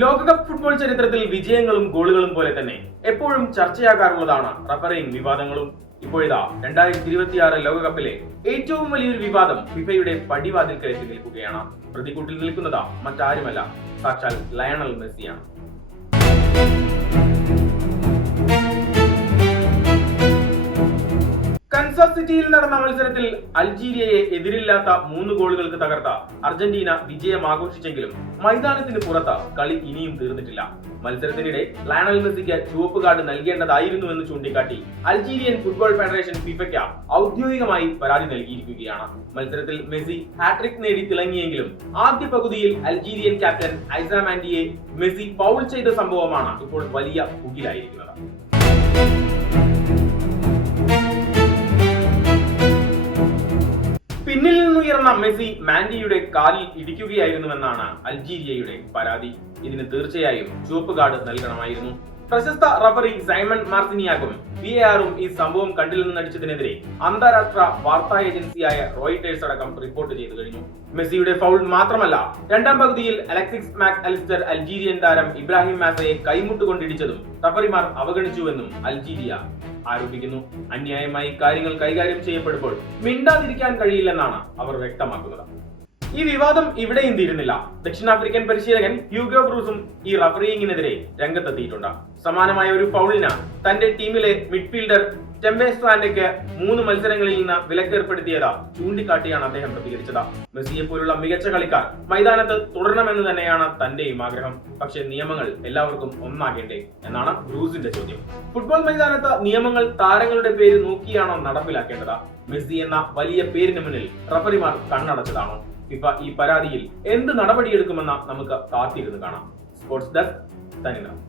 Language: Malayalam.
ലോകകപ്പ് ഫുട്ബോൾ ചരിത്രത്തിൽ വിജയങ്ങളും ഗോളുകളും പോലെ തന്നെ എപ്പോഴും ചർച്ചയാകാറുള്ളതാണ് റഫറിംഗ് വിവാദങ്ങളും. ഇപ്പോഴിതാ 2026 ലോകകപ്പിലെ ഏറ്റവും വലിയൊരു വിവാദം ഫിഫയുടെ പടിവാതിൽക്കൽ എത്തി നിൽക്കുകയാണ്. പ്രതികൂട്ടിൽ നിൽക്കുന്നത് മറ്റാരുമല്ല, സാക്ഷാൽ ലയണൽ മെസ്സിയാണ്. കൻസാസ് സിറ്റിയിൽ നടന്ന മത്സരത്തിൽ അൾജീരിയയെ എതിരില്ലാത്ത 3 ഗോളുകൾക്ക് തകർത്ത അർജന്റീന വിജയം ആഘോഷിച്ചെങ്കിലും മൈതാനത്തിന് പുറത്ത് കളി ഇനിയും തീർന്നിട്ടില്ല. മത്സരത്തിനിടെ ലയണൽ മെസ്സിക്ക് ചുവപ്പ് കാർഡ് നൽകേണ്ടതായിരുന്നുവെന്ന് ചൂണ്ടിക്കാട്ടി അൾജീരിയൻ ഫുട്ബോൾ ഫെഡറേഷൻ ഫിഫയ്ക്ക് ഔദ്യോഗികമായി പരാതി നൽകിയിരിക്കുകയാണ്. മത്സരത്തിൽ മെസ്സി ഹാട്രിക് നേടി തിളങ്ങിയെങ്കിലും ആദ്യ പകുതിയിൽ അൾജീരിയൻ ക്യാപ്റ്റൻ ഐസാമാൻഡിയെ മെസ്സി ഫൗൾ ചെയ്ത സംഭവമാണ് ഇപ്പോൾ വലിയ പുകിലായിരിക്കുന്നത്. പിന്നിൽ നിന്നുയർന്ന മെസ്സി മാൻഡിയുടെ കാലിൽ ഇടിക്കുകയായിരുന്നുവെന്നാണ് അൾജീരിയയുടെ പരാതി. ഇതിന് തീർച്ചയായും ചുവപ്പ് കാർഡ് നൽകണമായിരുന്നു. പ്രശസ്ത റഫറി സൈമൺ മാർസിനിയാകും VAR-ഉം ഈ സംഭവം കണ്ടില്ലെന്ന് നടിച്ചതിനെതിരെ അന്താരാഷ്ട്ര വാർത്താ ഏജൻസിയായ റോയിട്ടേഴ്സ് അടക്കം റിപ്പോർട്ട് ചെയ്തു കഴിഞ്ഞു. മെസ്സിയുടെ ഫൗൾ മാത്രമല്ല, രണ്ടാം പകുതിയിൽ അലക്സിസ് മാക് അലിസ്റ്റർ അൾജീരിയൻ താരം ഇബ്രാഹിം മാസയെ കൈമുട്ടുകൊണ്ടിടിച്ചതും റഫറിമാർ അവഗണിച്ചുവെന്നും അൾജീരിയ ആരോപിക്കുന്നു. അന്യായമായി കാര്യങ്ങൾ കൈകാര്യം ചെയ്യപ്പെടുമ്പോൾ മിണ്ടാതിരിക്കാൻ കഴിയില്ലെന്നാണ് അവർ വ്യക്തമാക്കുന്നത്. ഈ വിവാദം ഇവിടെയും തീരുന്നില്ല. ദക്ഷിണാഫ്രിക്കൻ പരിശീലകൻ ഹ്യൂഗോ ബ്രൂസും ഈ റഫറിയിങ്ങിനെതിരെ രംഗത്തെത്തിയിട്ടുണ്ട്. സമാനമായ ഒരു ഫൗളിന് തന്റെ ടീമിലെ മിഡ്ഫീൽഡർ ടെംബെസ്വാൻഡയ്ക്ക് 3 മത്സരങ്ങളിൽ നിന്ന് വിലക്കേർപ്പെടുത്തിയത് ചൂണ്ടിക്കാട്ടിയാണ് അദ്ദേഹം പ്രതികരിച്ചത്. മെസ്സിയെ പോലുള്ള മികച്ച കളിക്കാർ മൈതാനത്ത് തുടരണമെന്ന് തന്നെയാണ് തന്റെയും ആഗ്രഹം. പക്ഷേ നിയമങ്ങൾ എല്ലാവർക്കും ഒന്നാകേണ്ടേ എന്നാണ് ബ്രൂസിന്റെ ചോദ്യം. ഫുട്ബോൾ മൈതാനത്ത് നിയമങ്ങൾ താരങ്ങളുടെ പേര് നോക്കിയാണോ നടപ്പിലാക്കേണ്ടത്? മെസ്സി എന്ന വലിയ പേരിന് മുന്നിൽ റഫറിമാർ കണ്ണടച്ചതാണോ? ഫിഫ ഈ പരാതിയിൽ എന്ത് നടപടിയെടുക്കുമെന്ന് നമുക്ക് കാത്തിരുന്ന് കാണാം. Sports desk, തനിനാട്.